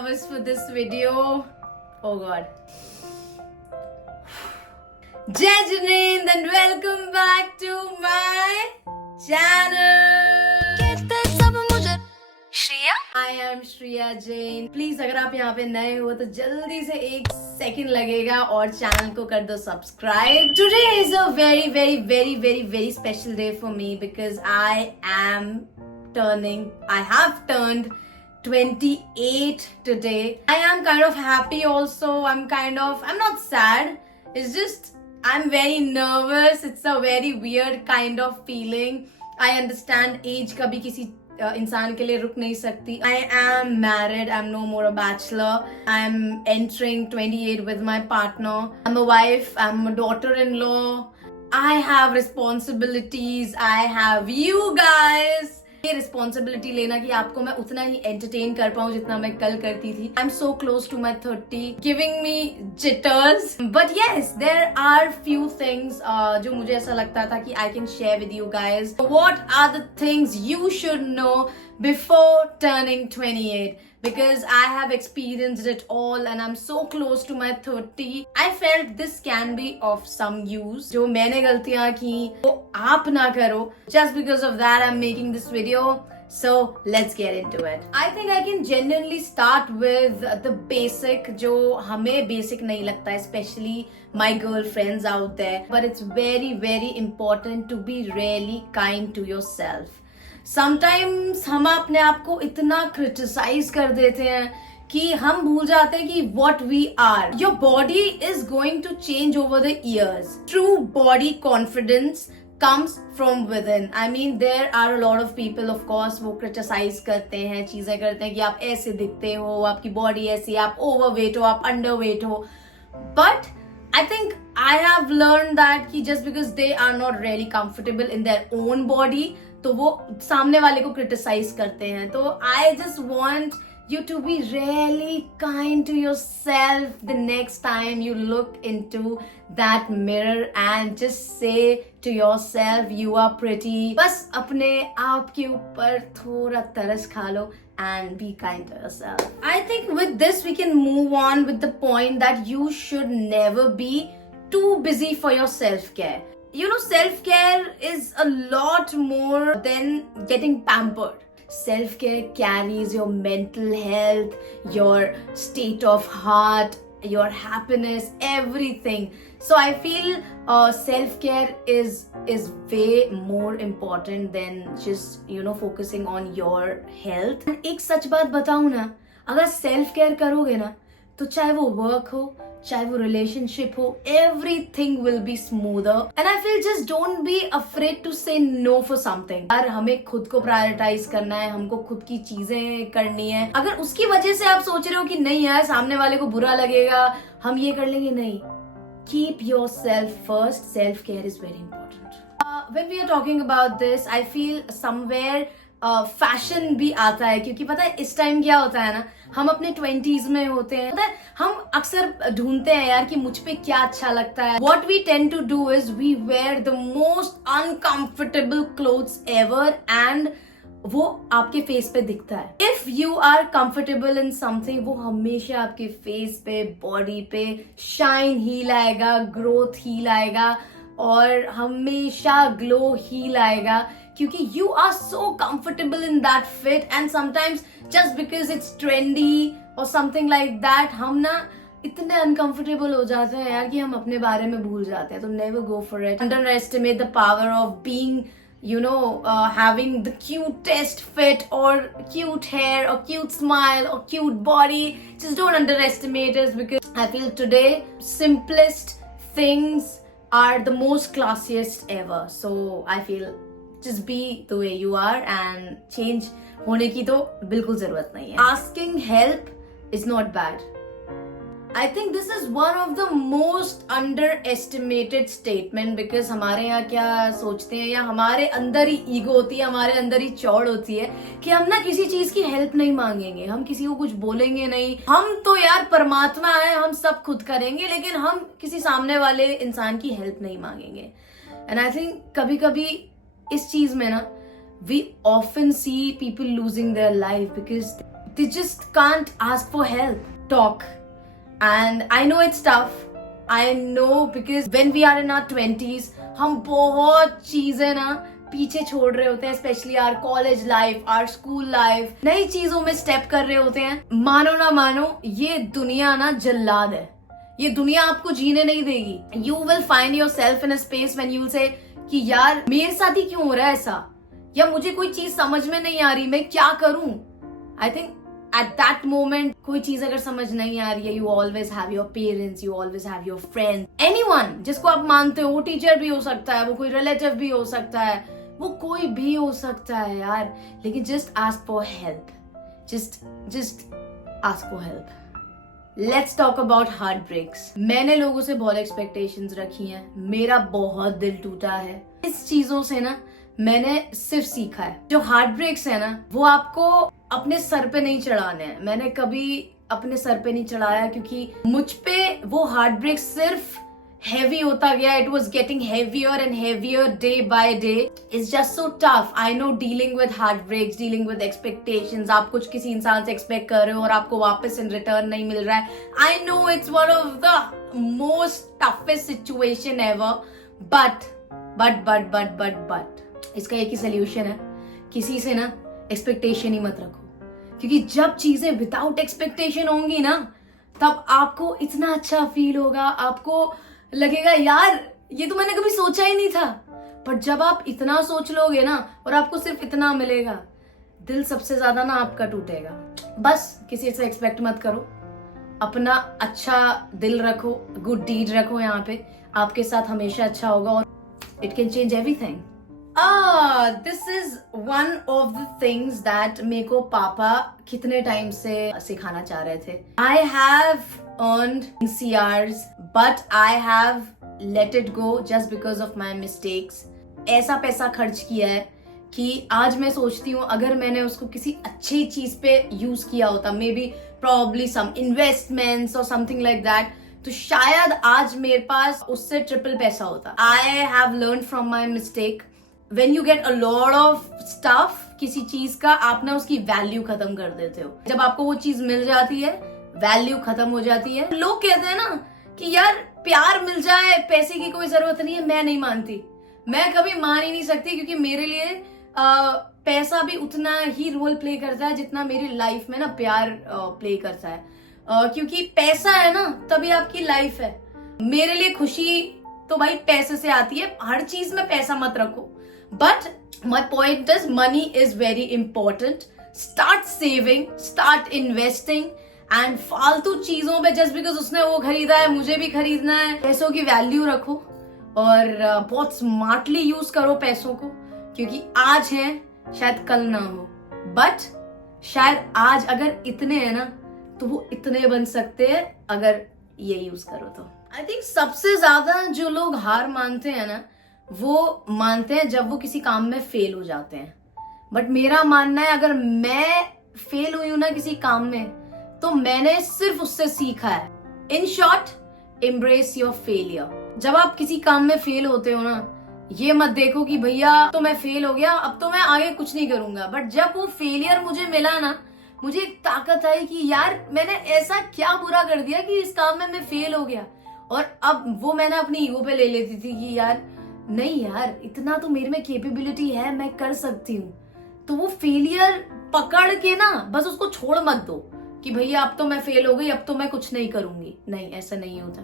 nervous for this video. Oh god. Jai Janine, and welcome back to my channel. Shreya I am Shreya Jain. Please अगर आप यहाँ पे नए हो तो जल्दी से 1 सेकंड लगेगा और चैनल को कर दो subscribe. Today is a very special day for me because I have turned 28 today. I am kind of happy also. I'm not sad. It's just I'm very nervous. It's a very weird kind of feeling. I understand age कभी किसी इंसान के लिए रुक नहीं सकती. I am married. I'm no more a bachelor. I'm entering 28 with my partner. I'm a wife. I'm a daughter-in-law. I have responsibilities. I have you guys. ये responsibility लेना कि आपको मैं उतना ही एंटरटेन कर पाऊँ जितना मैं कल करती थी. I am so close to my 30, giving me jitters. But yes, there are few things जो मुझे ऐसा लगता था कि I can share with you guys. What are the things you should know before turning 28, because I have experienced it all and I'm so close to my 30. I felt this can be of some use. जो मैंने गलतियां की वो आप ना करो. Just because of that I'm making this video. So let's get into it. I think I can genuinely start with the basic जो हमें basic नहीं लगता, especially my girlfriends out there. But it's very important to be really kind to yourself. Sometimes हम अपने आप को इतना criticise कर देते हैं कि हम भूल जाते हैं कि what we are. Your body is going to change over the years. True body confidence comes from within. I mean, there are a lot of people, of course, वो क्रिटिसाइज करते हैं, चीजें करते हैं कि आप ऐसे दिखते हो, आपकी बॉडी ऐसी, आप ओवरवेट हो, आप अंडरवेट हो. But I think I have learned that कि just because they are not really comfortable in their own body, तो वो सामने वाले को क्रिटिसाइज करते हैं. तो I just want you to be really kind to yourself the next time you look into that mirror and just say to yourself you are pretty. बस अपने आप के ऊपर थोड़ा तरस खा लो and be kind to yourself. I think with this we can move on with the point that you should never be too busy for your self-care. You know, self-care is a lot more than getting pampered. Self-care carries your mental health, your state of heart, your happiness, everything. So I feel self-care is way more important than just, you know, focusing on your health. And एक सच बात बताऊं ना, अगर self-care करोगे ना, तो चाहे वो work हो, चाहे वो रिलेशनशिप हो, everything will be smoother. And I feel just don't be afraid to say no for something. यार हमें खुद को प्रायोरिटाइज करना है, हमको खुद की चीजें करनी है. अगर उसकी वजह से आप सोच रहे हो कि नहीं यार सामने वाले को बुरा लगेगा, हम ये कर लेंगे, नहीं. Keep yourself first. Self-care is very important. When we are talking about this, I feel somewhere fashion भी आता है, क्योंकि पता है इस टाइम क्या होता है ना, हम अपने 20s में होते हैं. पता है हम अक्सर ढूंढते हैं यार कि मुझ पे क्या अच्छा लगता है. What we tend to do is we wear the most uncomfortable clothes ever and वो आपके फेस पे दिखता है. If you are comfortable in something, वो हमेशा आपके फेस पे, बॉडी पे शाइन ही लाएगा, ग्रोथ ही लाएगा और हमेशा ग्लो ही लाएगा, क्योंकि you are so comfortable in that fit. And sometimes just because it's trendy or something like that, हम ना इतने uncomfortable हो जाते हैं यार कि हम अपने बारे में भूल जाते हैं. तो never go for it. Underestimate the power of being, you know, having the cutest fit or cute hair or cute smile or cute body. Just don't underestimate it, because I feel today simplest things are the most classiest ever. So I feel just be the way you are and change होने की तो बिल्कुल जरूरत नहीं है. Asking help is not bad. I think this is one of the most underestimated statement, because हमारे यहाँ क्या सोचते हैं, या हमारे अंदर ही ईगो होती है, हमारे अंदर ही चौड़ होती है कि हम ना किसी चीज की हेल्प नहीं मांगेंगे, हम किसी को कुछ बोलेंगे नहीं, हम तो यार परमात्मा है, हम सब खुद करेंगे, लेकिन हम किसी सामने वाले इंसान की हेल्प नहीं मांगेंगे. एंड आई थिंक कभी कभी इस चीज में ना we often see people losing their life because they just can't ask for help, talk. And I know it's tough. I know because when we are in our 20s, हम बहुत चीजें ना पीछे छोड़ रहे होते हैं, specially our college life, our school life, नई चीजों में स्टेप कर रहे होते हैं. मानो ना मानो, ये दुनिया ना जल्लाद है. ये दुनिया आपको जीने नहीं देगी. You will find your self in a space when you will say कि यार मेरे साथ ही क्यों हो रहा है ऐसा, या मुझे कोई चीज समझ में नहीं आ रही, मैं क्या करूं. I think at that moment कोई चीज अगर समझ नहीं आ रही है, you always have your parents, you always have your friends, anyone जिसको आप मानते हो. वो टीचर भी हो सकता है, वो कोई रिलेटिव भी हो सकता है, वो कोई भी हो सकता है यार. लेकिन just ask for help. Just ask for help. Let's talk about heartbreaks. मैंने लोगों से बहुत एक्सपेक्टेशंस रखी हैं. मेरा बहुत दिल टूटा है. इस चीजों से ना मैंने सिर्फ सीखा है, जो हार्ट ब्रेक्स है ना वो आपको अपने सर पे नहीं चढ़ाने हैं. मैंने कभी अपने सर पे नहीं चढ़ाया, क्योंकि मुझ पे वो हार्ट ब्रेक सिर्फ heavy होता गया. It was getting heavier and heavier day by day. It's just so tough. I know dealing with heartbreaks, dealing with expectations. आप कुछ किसी इंसान से expect कर रहे हो और आपको वापस in return नहीं मिल रहा है. I know it's one of the most toughest situation ever. But इसका एक ही solution है. किसी से ना expectation ही मत रखो. क्योंकि जब चीजें without expectation होंगी ना, तब आपको इतना अच्छा फील होगा. आपको लगेगा यार ये तो मैंने कभी सोचा ही नहीं था. पर जब आप इतना सोच लोगे ना और आपको सिर्फ इतना मिलेगा, दिल सबसे ज्यादा ना आपका टूटेगा. बस किसी से एक्सपेक्ट मत करो. अपना अच्छा दिल रखो, गुड डीड रखो. यहाँ पे आपके साथ हमेशा अच्छा होगा और it can change everything. This is one of the things that मेरे को पापा कितने टाइम से सिखाना चाह रहे थे. I have earned CRs, but I have let it go just because of my mistakes. ऐसा पैसा खर्च किया है कि आज मैं सोचती हूँ अगर मैंने उसको किसी अच्छी चीज पे यूज किया होता, may be probably some investments or something like that, तो शायद आज मेरे पास उससे ट्रिपल पैसा होता. I have learned from my mistake. When you get a lot of stuff, किसी चीज का आप ना उसकी वैल्यू खत्म कर देते हो. जब आपको वो चीज मिल जाती है, वैल्यू खत्म हो जाती है. लोग कहते हैं ना कि यार प्यार मिल जाए, पैसे की कोई जरूरत नहीं है. मैं नहीं मानती. मैं कभी मान ही नहीं सकती, क्योंकि मेरे लिए पैसा भी उतना ही रोल प्ले करता है जितना मेरी लाइफ में ना प्यार प्ले करता है. क्योंकि पैसा है ना तभी आपकी लाइफ है. मेरे लिए खुशी तो भाई पैसे से आती है. हर चीज में पैसा मत रखो. But my point is money is very important. Start saving, start investing. And फालतू चीजों पे जस्ट बिकॉज उसने वो खरीदा है मुझे भी खरीदना है, पैसों की वैल्यू रखो और बहुत स्मार्टली यूज करो पैसों को. क्योंकि आज है शायद कल ना हो, बट शायद आज अगर इतने हैं ना तो वो इतने बन सकते हैं अगर ये यूज करो तो. आई थिंक सबसे ज्यादा जो लोग हार मानते हैं ना, वो मानते हैं जब वो किसी काम में फेल हो जाते हैं. बट मेरा मानना है अगर मैं फेल हुई हूं ना किसी काम में, तो मैंने सिर्फ उससे सीखा है. In short, embrace your failure. जब आप किसी काम में फेल होते हो ना, ये मत देखो कि भैया तो मैं फेल हो गया, अब तो मैं आगे कुछ नहीं करूंगा. बट जब वो फेलियर मुझे मिला ना, मुझे एक ताकत आई कि यार मैंने ऐसा क्या बुरा कर दिया कि इस काम में मैं फेल हो गया. और अब वो मैंने अपनी ईगो पे ले लेती थी कि यार नहीं यार, इतना तो मेरे में कैपेबिलिटी है, मैं कर सकती हूँ. तो वो फेलियर पकड़ के ना बस उसको छोड़ मत दो कि भैया अब तो मैं फेल हो गई, अब तो मैं कुछ नहीं करूंगी. नहीं, ऐसा नहीं होता.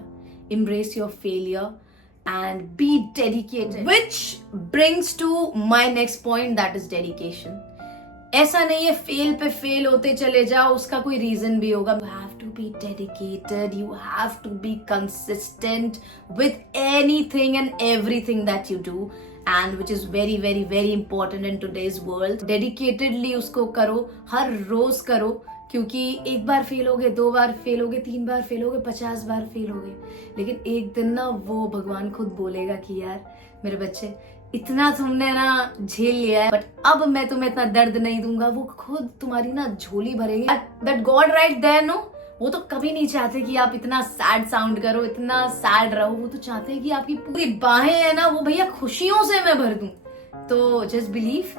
Embrace your failure and be dedicated. Which brings to my next point, that is dedication. ऐसा नहीं है फेल पे फेल होते चले जाओ, उसका कोई रीजन भी होगा. You have to be dedicated. You have to be consistent with anything and everything that you do. And which is very very very important in today's world. Dedicatedly उसको करो, हर रोज करो. क्योंकि एक बार फेल हो गए, 2 बार फेल हो गए, 3 बार फेल हो गए, 50 बार फेल हो गए, लेकिन एक दिन ना वो भगवान खुद बोलेगा कि यार मेरे बच्चे इतना तुमने ना झेल लिया है, बट अब मैं तुम्हें इतना दर्द नहीं दूंगा. वो खुद तुम्हारी ना झोली भरेगी. That God right there no, वो तो कभी नहीं चाहते कि आप इतना सैड साउंड करो, इतना सैड रहो. वो तो चाहते हैं कि आपकी पूरी बाहें है ना वो भैया खुशियों से मैं भर दूं. तो जस्ट बिलीव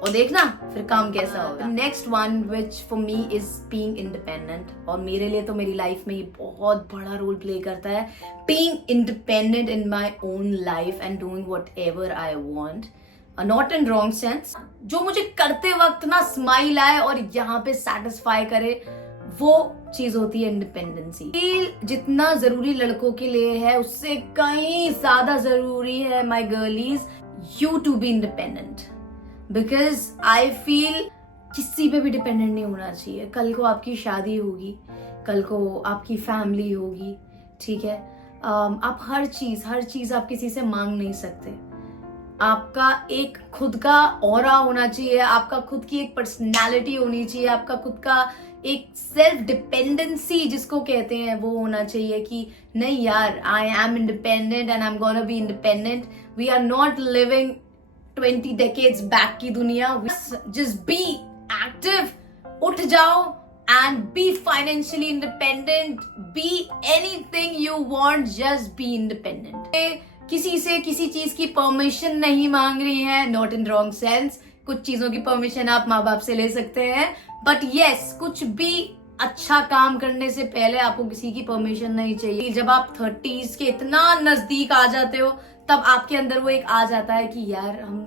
और देखना फिर काम कैसा होगा। Next one which for me is being independent, और मेरे लिए तो मेरी लाइफ में ये बहुत बड़ा रोल प्ले करता है, being independent in my own life and doing whatever I want, not in wrong sense. जो मुझे करते वक्त ना स्माइल आए और यहाँ पे सेटिस्फाई करे, वो चीज होती है इंडिपेंडेंसी। जितना जरूरी लड़कों के लिए है उससे कहीं ज्यादा जरूरी है my girlies, you to be independent, because I feel किसी पे भी डिपेंडेंट नहीं होना चाहिए। कल को आपकी शादी होगी, कल को आपकी फैमिली होगी, ठीक है, आप हर चीज आप किसी से मांग नहीं सकते। आपका एक खुद का ऑरा होना चाहिए, आपका खुद की एक पर्सनालिटी होनी चाहिए, आपका खुद का एक सेल्फ डिपेंडेंसी जिसको कहते हैं वो होना चाहिए कि नहीं यार, I am independent and I am gonna be independent. We are not living 20 decades back की दुनिया। जस्ट बी एक्टिव, उठ जाओ and be financially independent, be anything you want, just be independent. किसी से किसी चीज की परमिशन नहीं मांग रही है, नॉट इन रॉन्ग सेंस। कुछ चीजों की परमिशन आप माँ बाप से ले सकते हैं, बट यस, कुछ भी अच्छा काम करने से पहले आपको किसी की परमिशन नहीं चाहिए। जब आप 30s के इतना नजदीक आ जाते हो, तब आपके अंदर वो एक आ जाता है कि यार हम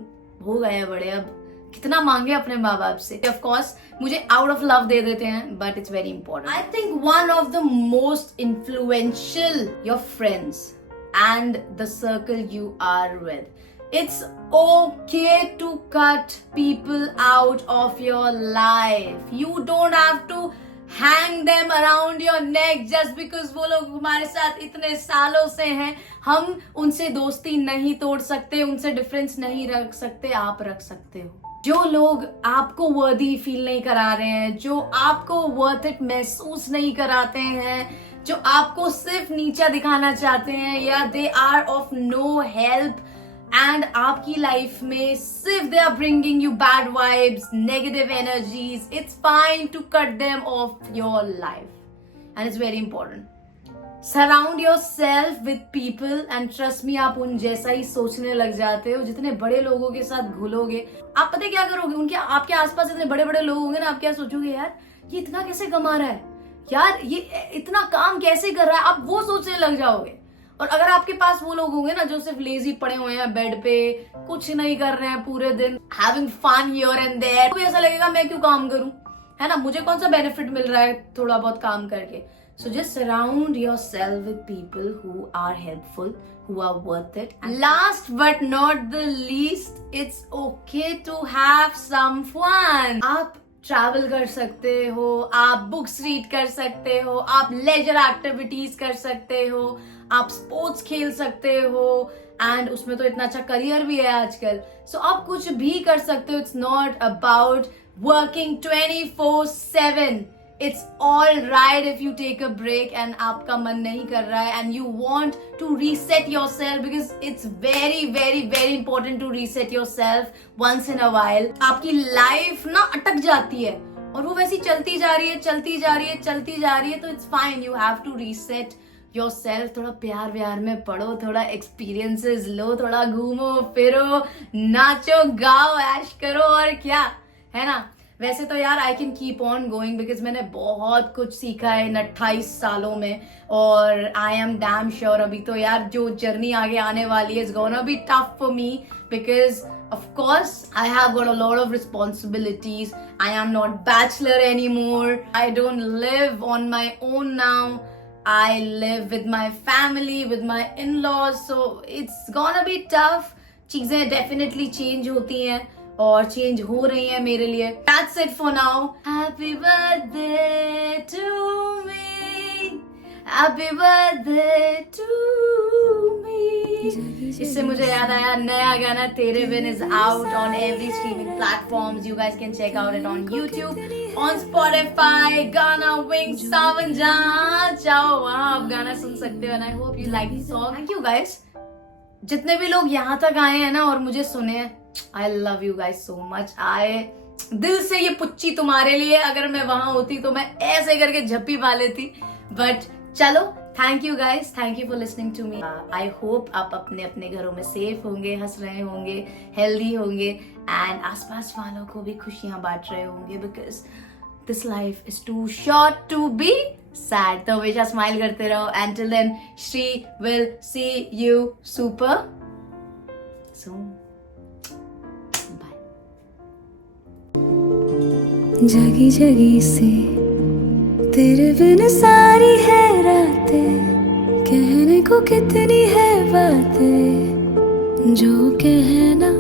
हो गए बड़े, अब कितना मांगे अपने माँ बाप से। ऑफ कोर्स मुझे आउट ऑफ लव दे देते हैं, but it's very important. I think one of the most influential your friends and the circle you are with. It's okay to cut people out of your life. You don't have to hang them around your neck just because वो लोग हमारे साथ इतने सालों से हैं। हम उनसे दोस्ती नहीं तोड़ सकते, उनसे डिफरेंस नहीं रख सकते, आप रख सकते हो। जो लोग आपको वर्दी फील नहीं करा रहे हैं, जो आपको वर्थ इट महसूस नहीं कराते हैं, जो आपको सिर्फ नीचा दिखाना चाहते हैं, या they are of no help and आपकी लाइफ में सिर्फ they are bringing you bad vibes, negative energies, it's fine to cut them off your life and it's very important. Surround yourself with people and trust me, आप उन जैसा ही सोचने लग जाते हो। जितने बड़े लोगों के साथ घुलोगे, आप पता क्या करोगे, उनके आपके आसपास इतने बड़े बड़े लोग होंगे ना, आप क्या सोचोगे, यार ये इतना कैसे कमा रहा है, यार ये इतना काम कैसे कर रहा है, आप वो सोचने लग जाओगे। और अगर आपके पास वो लोग होंगे ना जो सिर्फ लेजी पड़े हुए हैं बेड पे, कुछ नहीं कर रहे हैं पूरे दिन, having fun here and there, तो ऐसा लगेगा मैं क्यों काम करूं, है ना, मुझे कौन सा बेनिफिट मिल रहा है थोड़ा बहुत काम करके। So just surround yourself with people who are helpful, who are worth it. And last but not the least, it's okay to have some fun. आप ट्रैवल कर सकते हो, आप बुक्स रीड कर सकते हो, आप लेजर एक्टिविटीज कर सकते हो, आप स्पोर्ट्स खेल सकते हो, एंड उसमें तो इतना अच्छा करियर भी है आजकल। सो आप कुछ भी कर सकते हो। It's not about working 24/7. It's all right if you take a break and आपका मन नहीं कर रहा है and you want to reset yourself, because it's very very very important to reset yourself once in a while. आपकी life ना अटक जाती है और वो वैसी चलती जा रही है, तो it's fine, you have to reset yourself. थोड़ा प्यार व्यार में पढ़ो, थोड़ा एक्सपीरियंसेस लो, थोड़ा घूमो फिरो, नाचो गाओ, ऐश करो, और क्या है ना। वैसे तो यार I can keep on going because मैंने बहुत कुछ सीखा है इन 28 सालों में, और आई एम डैम श्योर अभी तो यार जो जर्नी आगे आने वाली है it's gonna be tough for me, because of course I have got a lot of responsibilities. I am not bachelor anymore. I don't live on my own now. I live with my family, with my in-laws, so it's gonna be tough. चीजें definitely change होती हैं और change हो रही है मेरे लिए। That's it for now. Happy birthday to me. Happy birthday to me. इससे मुझे याद आया नया गाना तेरे बिन is out on every streaming platforms. You guys can check out it on YouTube, on Spotify, Gaana Wings, सावन जहाँ चाहो वहाँ आप गाना सुन सकते हो। And I hope you like the song. Thank you guys. जितने भी लोग यहाँ तक आए हैं ना और मुझे सुने हैं, I love you guys so much. दिल से ये पुच्ची तुम्हारे लिए, अगर मैं वहां होती तो मैं ऐसे करके झप्पी पा लेती, बट चलो thank you guys, thank you for listening to me. I hope आप अपने अपने घरों में सेफ होंगे, हंस रहे होंगे, हेल्दी होंगे एंड आसपास वालों को भी खुशियां बांट रहे होंगे, because this life is too short to be sad. तो हमेशा स्माइल करते रहो. And till then Shri will see you super soon. Bye. जगी जगी से तेरे बिन सारी है रातें, कहने को कितनी है बातें, जो कहना